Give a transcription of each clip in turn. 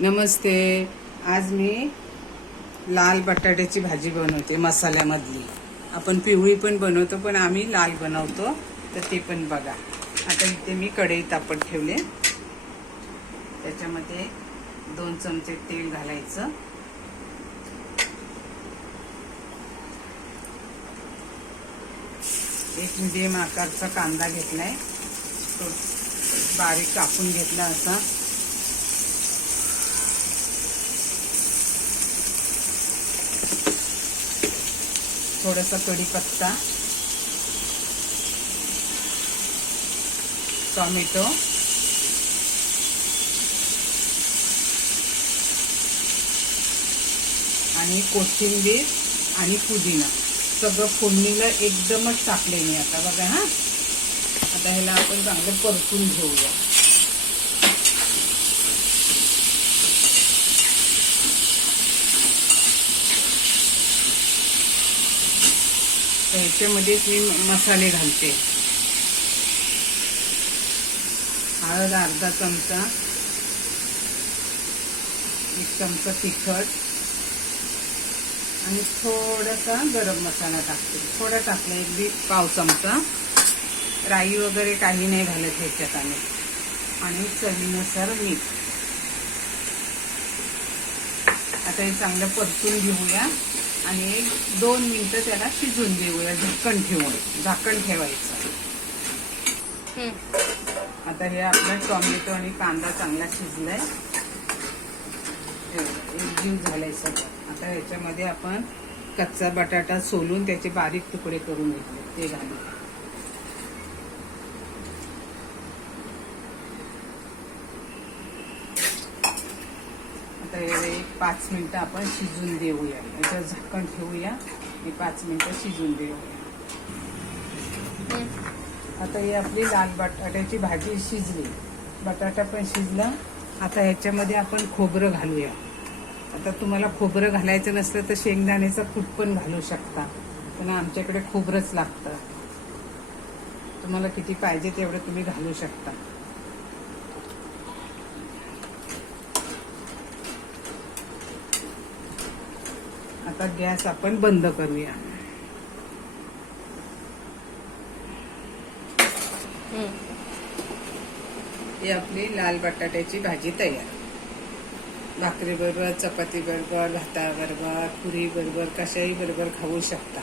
नमस्ते. आज मी लाल बटाट्याची भाजी बनवते मसाल्यामधली. आपण पिवळी पण बनवतो पण आम्ही लाल बनवतो. तर ते पण बघा. आता इथे मी कढई तापत ठेवले. त्याच्यामध्ये दोन चमचे तेल घालायचं. एक मिडियम आकारचा कांदा घेतलाय. तो बारीक कापून घेतला असा. थोडासा कढीपत्ता टॉमॅटो आणि कोथिंबीर आणि पुदिना. सगळं फोडणीला एकदमच टाकले मी आता. बघा हा. आता ह्याला आपण चांगलं परतून घेऊया. ह्याच्यामध्येच मी मसाले घालते. हळद अर्धा चमचा. एक चमचा तिखट. आणि थोडासा गरम मसाला टाकते. थोडा टाकला एक बी पाव चमचा. राई वगैरे काही नाही घालत ह्याच्यात आम्ही. आणि चवीनुसार मीठ. आता हे चांगलं परतून घेऊया. आणि एक दोन मिनिटं त्याला शिजून देऊया झाकण ठेवून. झाकण ठेवायचं. आता हे आपलं टोमॅटो आणि कांदा चांगला शिजलाय. एक जीव झालाय सगळं. आता ह्याच्यामध्ये आपण कच्चा बटाटा सोलून त्याचे बारीक तुकडे करून घेतले ते घालू तर एक पाच मिनटं आपण शिजून देऊया. याच्यावर झाकण ठेवूया आणि पाच मिनटं शिजून देऊया. आता ही आपली लाल बटाट्याची भाजी शिजली. बटाटा पण शिजला. आता ह्याच्यामध्ये आपण खोबरं घालूया. आता तुम्हाला खोबरं घालायचं नसलं तर शेंगदाण्याचं कूट पण घालू शकता. पण आमच्याकडे खोबरंच लागतं. तुम्हाला किती पाहिजे तेवढं तुम्ही घालू शकता. आता गॅस आपण बंद करूया. ही आपली लाल बटाट्याची भाजी तयार. भाकरी बरोबर चपाती बरोबर भाताबरोबर पुरी बरोबर कशाही बरोबर खाऊ शकता.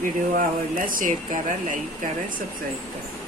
व्हिडिओ आवडला शेअर करा लाईक करा सबस्क्राईब करा.